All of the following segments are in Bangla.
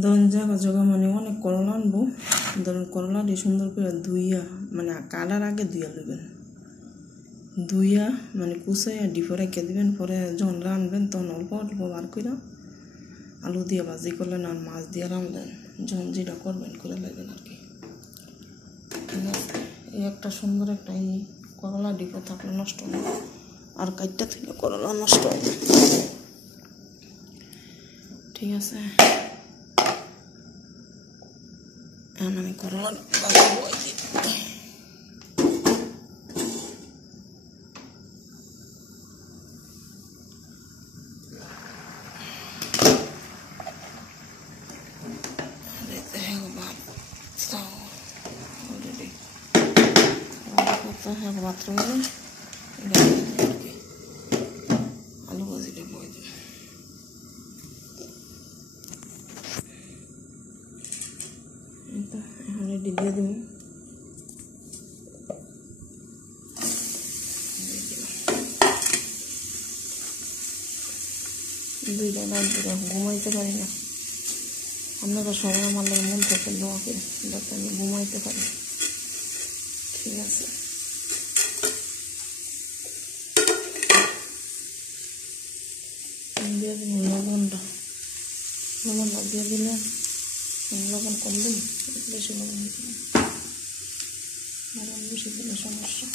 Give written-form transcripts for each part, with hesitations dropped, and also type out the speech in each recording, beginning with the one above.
ধরুন জায়গা জায়গা মানে অনেক করলা আনবো। ধরুন করলাটি সুন্দর করে ধুইয়া মানে কাটার আগে ধুইয়া নেবেন, ধুইয়া মানে কুচাইয়া ডিপে রেখে দিবেন। পরে যখন রানবেন তখন অল্প অল্প বার করে আলু দিয়ে ভাজি করলেন আর মাছ দিয়ে রানলেন, যখন যেটা করবেন করে লাগবেন আর কি। ঠিক আছে, এই একটা সুন্দর একটা এই করলা ডিপে থাকলে নষ্ট হবে আর কাইটটা থেকে করলা নষ্ট হবে। ঠিক আছে, এখন আমি করলা বাথরুমে আলু ভাজিটা বই দিন। এখন এটি দিয়ে দিব, দুইটা রাত ধরে ঘুমাইতে পারি না। আপনারা সবাই আমার লাগে মন থেকে দোয়া করে যাতে আমি ঘুমাইতে পারি। ঠিক আছে, দিয়ে দিন লবণটা দিয়ে দিলে লবণ কম দিন, বেশি লবণ দিন, লবণ বেশি দিলে সমস্যা।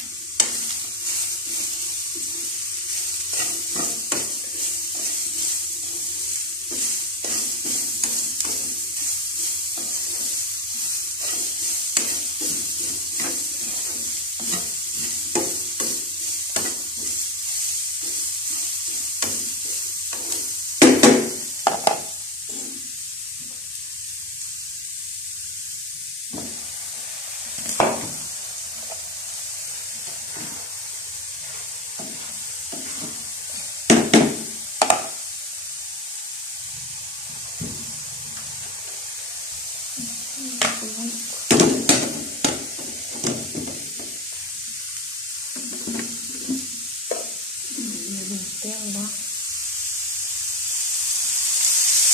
তেলটা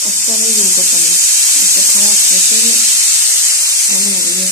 একটারই করতে হবে, একটা খাওয়া শেষ হলে